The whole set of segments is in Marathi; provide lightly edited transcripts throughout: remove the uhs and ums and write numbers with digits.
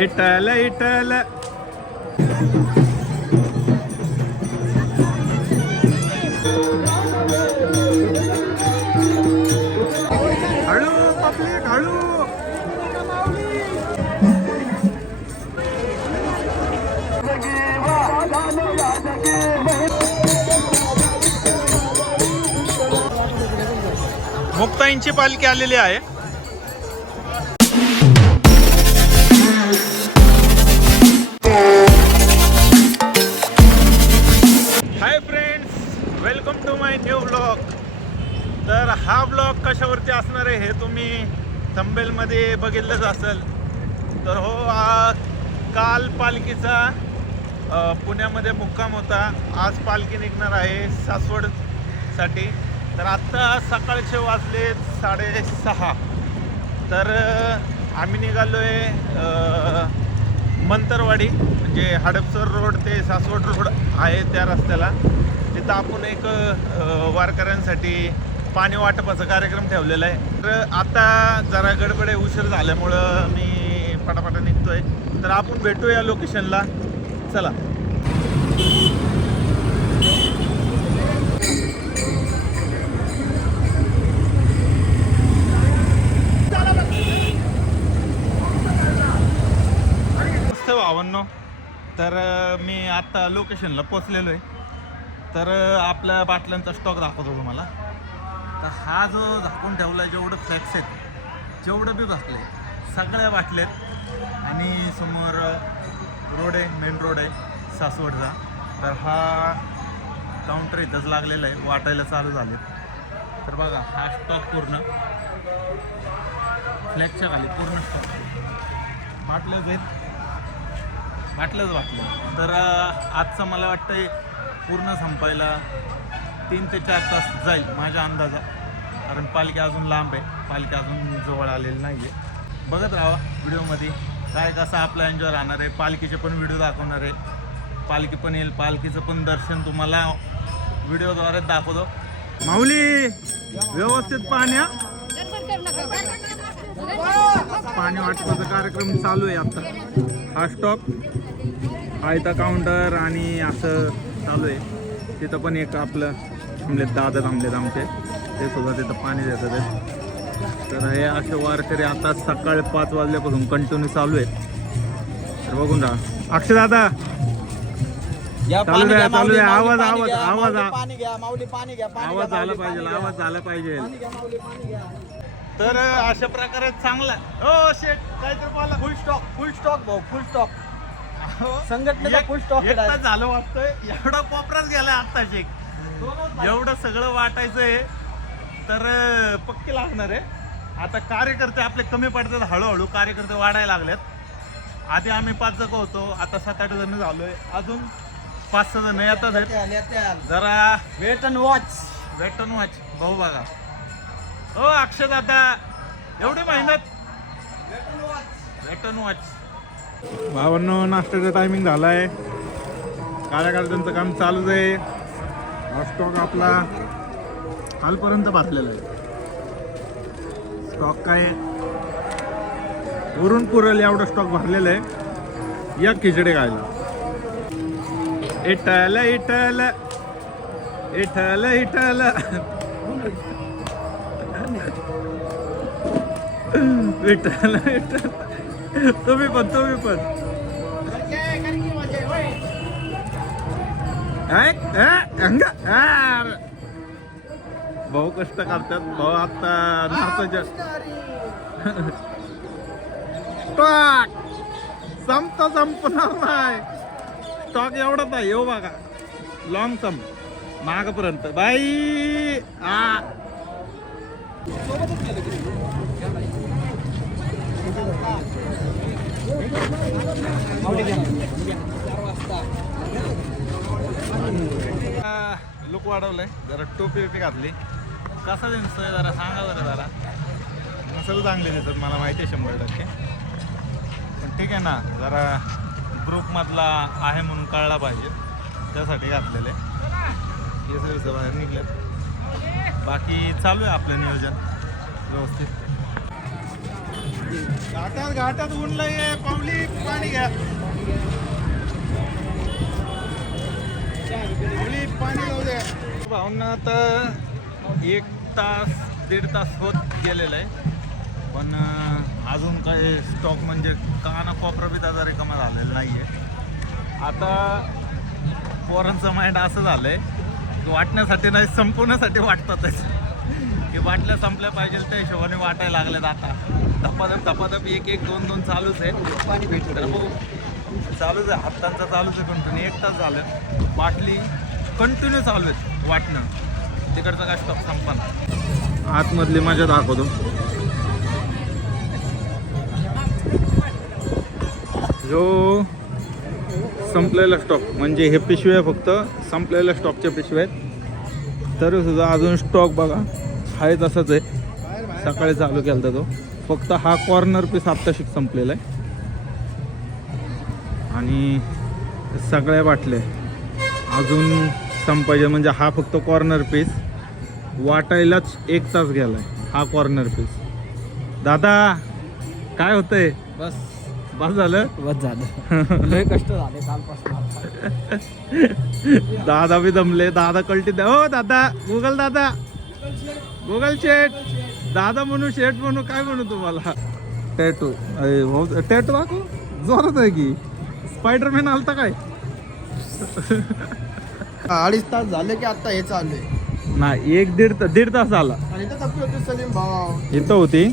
इटल इटल हळू पब्लिक हळू. मुक्ताईंची पालखी आलेली आहे. Hi friends, welcome to my new blog. तर हा ब्लॉग कशावरती असणार आहे हे तुम्ही थंबनेलमध्ये बघितलंच असेल. तर हो, काल पालखीचा पुण्यामध्ये मुक्काम होता. आज पालखी निघणार आहे सासवडसाठी. तर आत्ता सकाळचे वाजले 6:30. तर आम्ही निघालो आहे मंतरवाडी, म्हणजे हडपसर रोड ते सासवड रोड आहे त्या रस्त्याला. तिथं आपण एक वारकऱ्यांसाठी पाणी वाटपाचा कार्यक्रम ठेवलेला आहे. तर आता जरा गडबड उशीर झाल्यामुळं मी पटापटा निघतोय. तर आपण भेटूया लोकेशनला, चला. भावांनो, तर मी आत्ता लोकेशनला पोचलेलो आहे. तर आपल्या बाटल्यांचा स्टॉक दाखवतो तुम्हाला. तर हा जो झाकून ठेवला, जेवढं फ्लॅक्स आहेत, जेवढं बी बसले सगळ्या बाटल्यात. आणि समोर रोड आहे, मेन रोड आहे सासवडचा. तर हा काउंटर इथंच लागलेला आहे, वाटायला चालू झाले. तर बघा, हा स्टॉक पूर्ण फ्लॅगच्या खाली पूर्ण स्टॉक बाटल्याच आहेत, बाटलंच बाटलं. तर आजचं मला वाटतं पूर्ण संपायला 3 ते 4 तास जाईल माझ्या अंदाजा. कारण पालखी अजून लांब आहे, पालखी अजून जवळ आलेली नाही आहे. बघत राहा व्हिडिओमध्ये काय कसं आपला एन्जॉय राहणार आहे. पालखीचे पण व्हिडिओ दाखवणार आहे, पालखी पण येईल, पालखीचं पण दर्शन तुम्हाला व्हिडिओद्वारे दाखवतो. माऊली व्यवस्थित पाणी पाणी वाटपाचा कार्यक्रम चालू आहे आता. हा स्टॉप हा इथं काउंटर आणि असं चालू आहे. तिथं पण एक आपलं थांबलेत, दादा थांबलेत आमचे, ते सुद्धा तिथं पाणी देतात. तर हे असे वारकरी आता सकाळी 5 वाजल्यापासून कंटिन्यू चालू आहेत. तर बघून राहा. अक्षय दादा चालू द्या, चालू द्या. आवाज आवाज आवाज आवाज झाला पाहिजे, आवाज झाला पाहिजे. तर अशा प्रकारे चांगला. हो शेट, काहीतरी बोला. फुल स्टॉक भाऊ, फुल स्टॉक. संघटनेचा फुल स्टॉक झालं वाटतंय. एवढा कोपराच गेलाय आता शेक. एवढं सगळं वाटायचंय तर पक्की लागणार आहे. आता कार्यकर्ते आपले कमी पडतात, हळूहळू कार्यकर्ते वाढायला लागलेत. आधी आम्ही 5 जण होतो, आता 7-8 जण झालोय. अजून 5-6 जण येतात आहेत. जरा wait and watch, wait and watch भाऊ. बघा हो अक्षय दादा, एवढी मेहनत. Wait and watch. भावांनो, नाश्त्याचा टायमिंग झालाय, कार्यकर्त्यांचं काम चालूच आहे. हा स्टॉक आपला कालपर्यंत भरलेला आहे. स्टॉक काय वरून पुरेल एवढा स्टॉक भरलेला आहे. या खिचडी खायला. इटल इटल इटल इटल विठ्ठल विठ्ठल. तुम्ही पण भाऊ कष्ट करतात भाऊ. आता नाचाच्या स्टॉक संपणार नाही. स्टॉक एवढाच आहे. येऊ बघा, लॉंग सम मागपर्यंत बाई. लुक वाढवलंय, जरा टोपी घातली. कसा दिसतोय जरा सांगा जरा. सगळं चांगले दिसत मला माहिती आहे 100%. पण ठीक आहे ना, जरा ग्रुपमधला आहे म्हणून कळला पाहिजे, त्यासाठी घातलेले. केस बाहेर निघलेत. बाकी चालू आहे आपलं नियोजन व्यवस्थित. घाटात घाटात ऊन लय पब्लिक पाणी घ्या पब्लिक पाणी जाऊ द्या भावना तर 1 तास 1.5 तास होत गेलेलं आहे पण अजून काय स्टॉक म्हणजे काना कोपरा बी त्याचा रिकामा झालेला नाही आहे आता पोरांचं माइंड असं झालं आहे वाटण्यासाठी नाही संपवण्यासाठी वाटतातच की बाटल्या संपल्या पाहिजे त्या हिशोबाने वाटायला लागल्यात आता धपाधप 1 2 2 चालूच आहे पाणी भेटलं तर बघू चालूच आहे हातांचा चालूच आहे कंटिन्यू 1 तास झालं बाटली कंटिन्यू चालू आहेत वाटणं तिकडचा काय स्टॉक संपना आतमधली मजा दाखवतो जो संपलेला स्टॉक म्हणजे हे पिशव्या फक्त संपलेल्या स्टॉकच्या पिशव्या आहेत तरी सुद्धा अजून स्टॉक बघा आहे तसंच आहे सकाळी चालू केला तो फक्त हा कॉर्नर पीस आत्ताशिक संपलेला आहे आणि सगळ्या बाटल्या अजून संपायचे म्हणजे हा फक्त कॉर्नर पीस वाटायलाच 1 तास गेला आहे हा कॉर्नर पीस दादा काय होतंय बस बस झालं बस झालं लय कष्ट झाले कालपासून दादा बी दमले दादा कल्टी द्या हो दादा गुगल शेट दादा म्हणू शेट म्हणू काय म्हणू तुम्हाला टॅटू टॅटू दाखव जोरात आहे की स्पायडरमॅन आलता काय 2.5 तास झाले की आता हे चालू आहे नाही 1-1.5 तास झाला आणि इथं तप्पी होती सलीम भाव इथं होती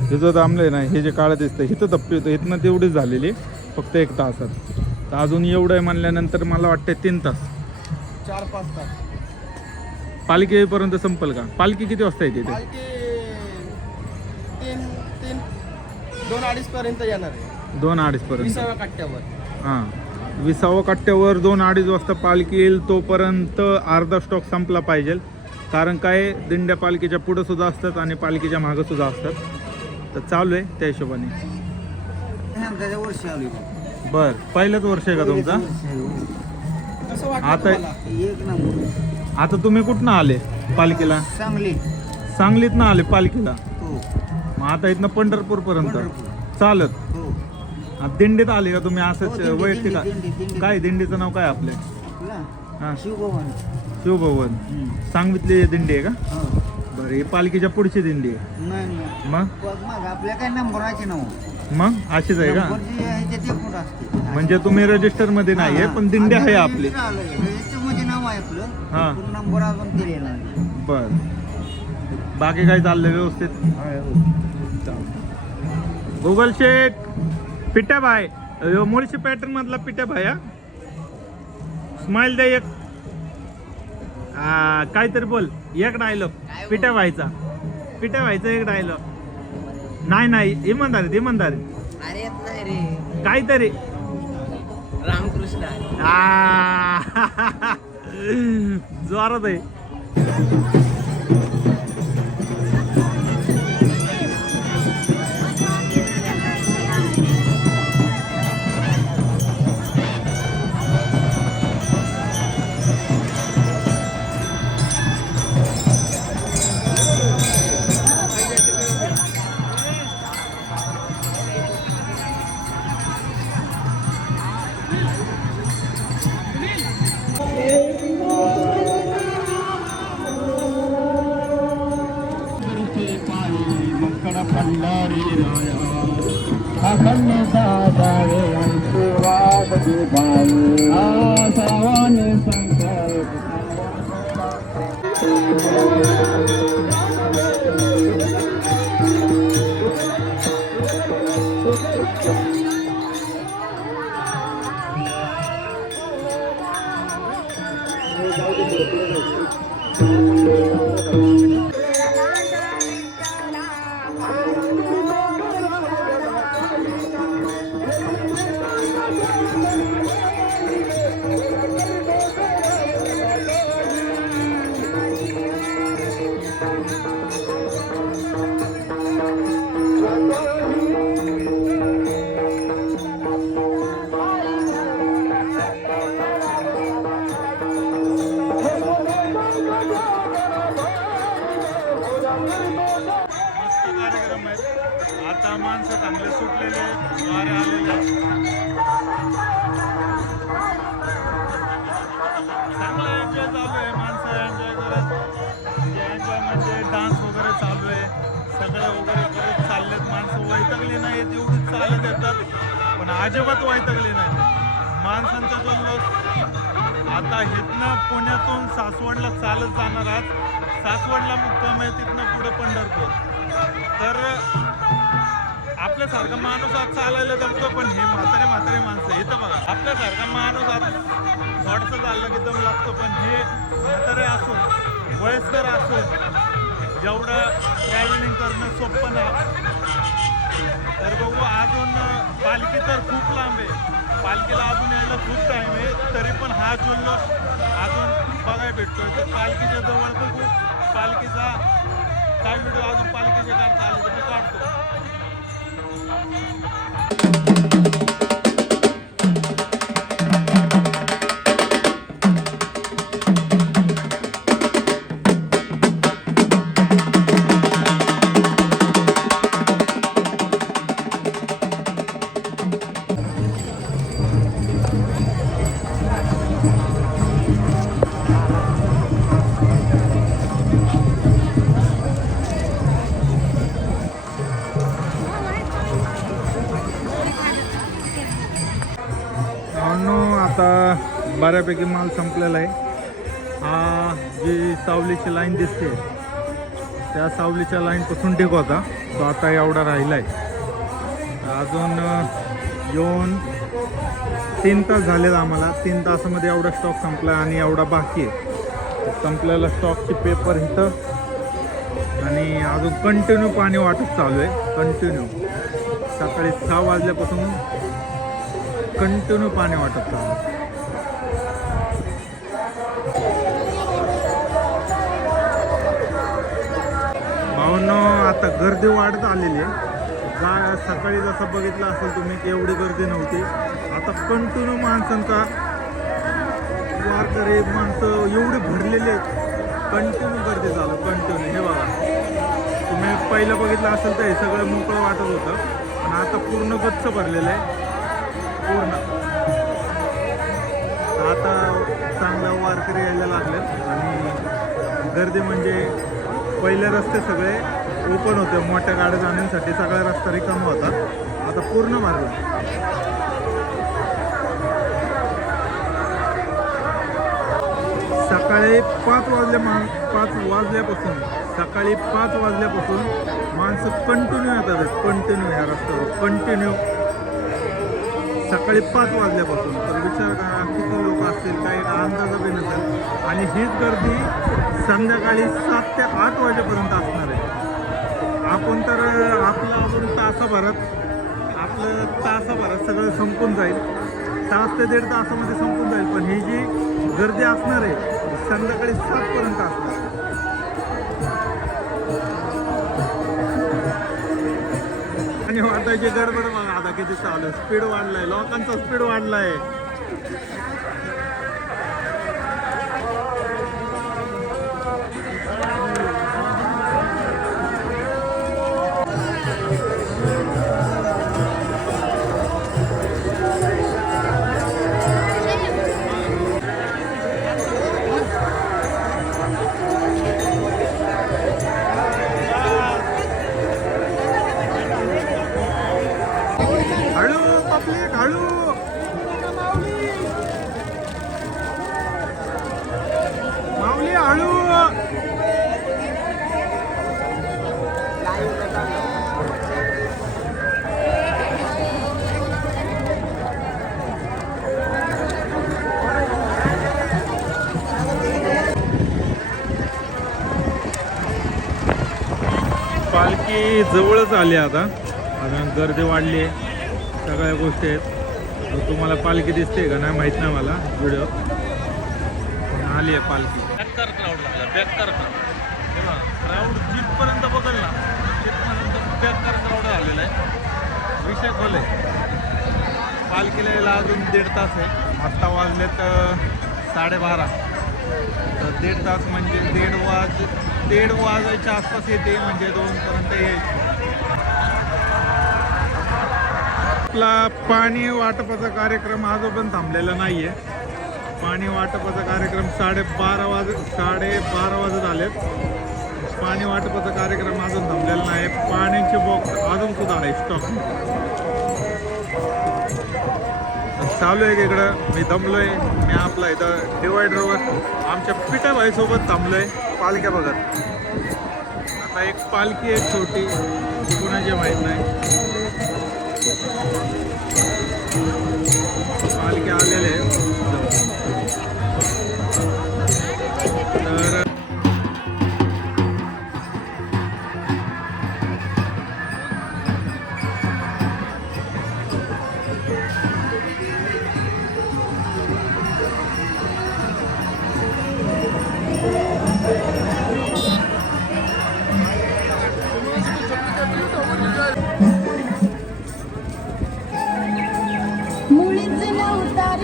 तिथं थांबले नाही हे जे काळं दिसतं इथं तप्पी होतं इथनं तेवढीच झालेली फक्त 1 तासात तर अजून एवढं आहे म्हणल्यानंतर मला वाटतं 3 तास 4-5 तास पालखी येईपर्यंत संपल का पालखी किती वाजता येते ते पालखी 2-2.5 पर्यंत येणार आहे 2-2.5 पर्यंत 20व्या कट्ट्यावर हां 20व्या कट्ट्यावर 2-2.5 वाजता पालखी येईल तोपर्यंत अर्धा स्टॉक संपला पाहिजे कारण काय दिंड्या पालखीच्या पुढं सुद्धा असतात आणि पालखीच्या मागं सुद्धा असतात तर चालू आहे त्या हिशोबाने त्याच्या वर्षी आली बर पहिलंच वर्ष आहे का तुमचा कसं वाटतं आता- तुम्हाला? एक नंबर आता तुम्ही कुठनं आले पालखीला चांगली सांगलीतनं आले पालखीला हो मग आता इथनं पंढरपूर पर्यंत पंढरपूर. चालत हो आता दिंडीत आले का तुम्ही असंच हो, दिंडी, वैयक्तिक दिंडी, दिंडी. काय दिंडीचं नाव काय आपले आपला हां शिवभवन शिवभवन सांगलीतली दिंडी आहे का हो बरं ही पालखीच्या पुढची दिंडी आहे नाही मग मग आपल्या काही नंबराची नाव मग अशीच आहे का नंबरची आहे ते कुठं असते म्हणजे तुम्ही रजिस्टर मध्ये नाही आहे पण दिंडी आहे आपली मध्ये नाव आहे हा. आपलं पण नंबर अजून दिलेला नाही बर बाकी काय चाललंय व्यवस्थित गुगल शेट पिट्या भाई मुळशी पॅटर्न मधला पिट्या भाई हा स्माइल दे एक काहीतरी बोल एक डायलॉग पिट्या भाईचा एक डायलॉग नाही इमानदारी अरे येत नाही रे काहीतरी रामकृष्ण जोरात आहे अजिबात वैतागले नाही. माणसांचा जल्लोष. आता इथनं पुण्यातून सासवडला चालत जाणार आहात. सासवडला मुक्काम आहे, तिथनं पुढं पंढरपूर. तर आपल्यासारखा माणूस आज चालायला जमतो, पण हे म्हातारे माणसं इथं बघा. आपल्यासारखा माणूस आज थोडंसं चाललं की दम लागतो, पण हे म्हातारे असून वयस्कर असून जेवढं ट्रॅव्हलिंग करणं सोपं नाही. तर बघू, अजून पालखी तर खूप लांब आहे. पालखीला अजून यायला खूप टाईम आहे, तरी पण हा जल्लोष अजून बघायला भेटतोय. तर पालखीच्या जवळ बघू, पालखीचा काय व्हिडिओ अजून पालखीचे काढता आले तर मी काढतो. आता बऱ्यापैकी माल संपलेला आहे. हा जी सावलीची लाईन दिसते त्या सावलीच्या लाईनपासून टेक होता तो आता एवढा राहिला आहे. अजून येऊन 3 तास झालेत आम्हाला. 3 तासामध्ये एवढा स्टॉक संपला आणि एवढा बाकी आहे. संपलेला स्टॉकचे पेपर इथं आणि अजून कंटिन्यू पाणी वाटप चालू आहे. कंटिन्यू सकाळी 6 वाजल्यापासून कंटिन्यू पाणी वाटप चालू आहे. भावनो आता गर्दी वाढत आलेली आहे. सकाळी जसं बघितलं असेल तुम्ही की एवढी गर्दी नव्हती. आता कंटिन्यू माणसांचा वारकरी माणसं एवढे भरलेले आहेत. कंटिन्यू गर्दी चालू कंटिन्यू. हे बघा, तुम्ही पहिलं बघितलं असेल तर हे सगळं मोकळं वाटत होतं, पण आता पूर्ण गच्च भरलेलं आहे. पूर्ण आता चांगलं वारकरी यायला लागले आणि गर्दी म्हणजे पहिले रस्ते सगळे ओपन होते मोठ्या गाड्या जाण्यासाठी. सगळा रस्ता रिकामा होता, आता पूर्ण भरला. सकाळी 5 वाजल्यापासून सकाळी 5 वाजल्यापासून माणसं कंटिन्यू येतात. कंटिन्यू या रस्त्यावर कंटिन्यू सकाळी 5 वाजल्यापासून. तर विचार करा किती लोक असतील, काही अंदाजा बी नसेल. आणि हीच गर्दी संध्याकाळी 7 ते 8 वाजेपर्यंत असणार आहे. आपण तर आपलं अजून तासाभरात सगळं संपून जाईल. तास ते 1.5 तासामध्ये संपून जाईल. पण ही जी गर्दी असणार आहे संध्याकाळी 7 पर्यंत असणार. आणि वाटायची गडबड बघा आता किती चालू. स्पीड वाढलाय, लोकांचा स्पीड वाढलाय. माऊली हळू. पालखी जवळच आली आता. गर्दी वाढली आहे, सगळ्या गोष्टी आहेत. तुम्हाला पालखी दिसते का नाही माहित नाही मला. व्हिडिओ आली आहे पालखी. बेकार क्राऊड लागला, बेकार क्राऊड जिथपर्यंत बघल ना तिथपर्यंत बेकार क्राऊड झालेला आहे. विषय खोल आहे. पालखीला यायला अजून 1.5 तास आहे. आत्ता वाजलेत 12:30. तर 1.5 तास म्हणजे 1:30 वाजायच्या आसपास येते, म्हणजे 2 पर्यंत येईल. आपला पाणी वाटपाचा कार्यक्रम आजो पण थांबलेला नाही आहे. पाणी वाटपाचा कार्यक्रम 12:30 वाजत आलेत. पाणी वाटपाचा कार्यक्रम अजून थांबलेला नाही. पाण्याचे बॉक्स अजून सुद्धा आहे स्टॉक. चालू आहे तिकडं. मी दमलोय. मी आपला इथं डिवायडरवर आमच्या पिठाबाईसोबत थांबलोय. पालख्या बघत. आता एक पालखी आहे छोटी, ती कुणाची माहीत नाही. पालखी आलेले आहे. तर मुळीच नव्हता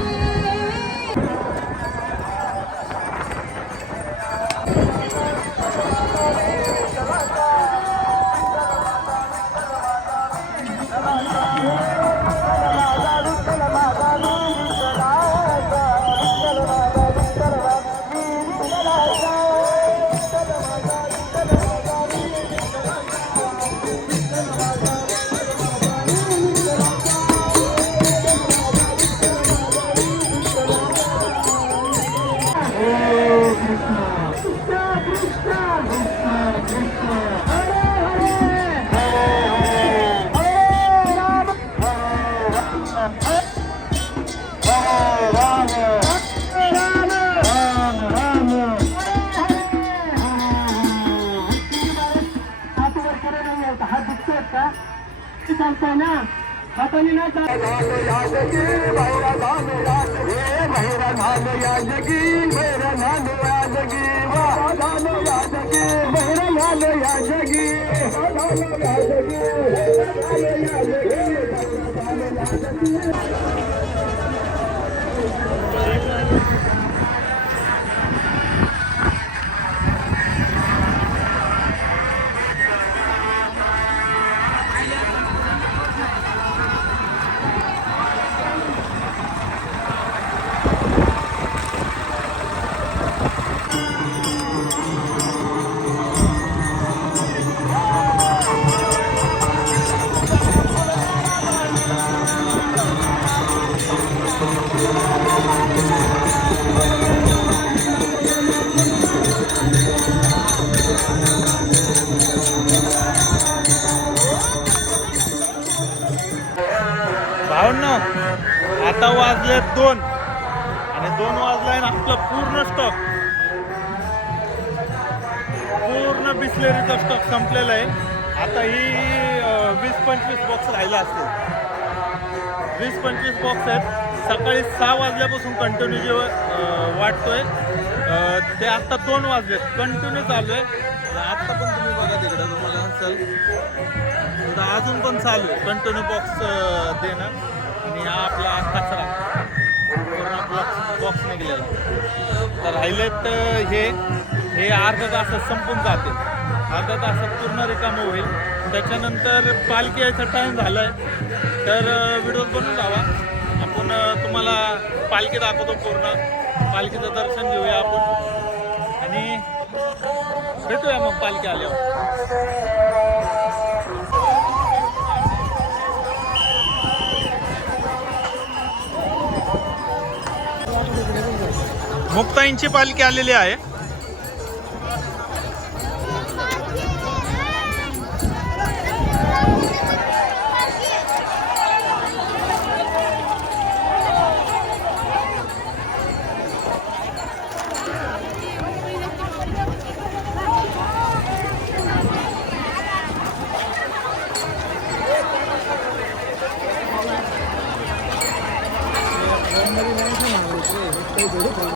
चालतंय ना हाताने नाही भावनो आता वाजले 2 आणि 2 वाजलाय ना आपलं पूर्ण स्टॉक, पूर्ण बिस्लेरीचा स्टॉक संपलेला आहे. आता ही 20-25 बॉक्स राहिला असतील. 20-25 बॉक्स आहेत. सकाळी 6 वाजल्यापासून कंटिन्यू जे वाटतोय ते आत्ता 2 वाजलेत, कंटिन्यू चालू आहे. आत्ता पण तुम्ही बघा तिकडं तुम्हाला असेल तर अजून पण चालू आहे कंटिन्यू बॉक्स देणं. आणि हा आपला कचरा पूर्ण बॉक्स निघलेला. तर राहिलेत हे अर्धा तासात संपून जाते. अर्धा तासात पूर्ण रिकामं होईल. त्याच्यानंतर पालखी यायचा टाईम झाला आहे. तर व्हिडिओ बनवून जावा. आपण तुम्हाला पालखी दाखवतो. पूर्ण पालखीचं दर्शन घेऊया आपण आणि भेटूया मग पालखी आल्यावर. मुक्ताईंची पालखी आलेली आहे.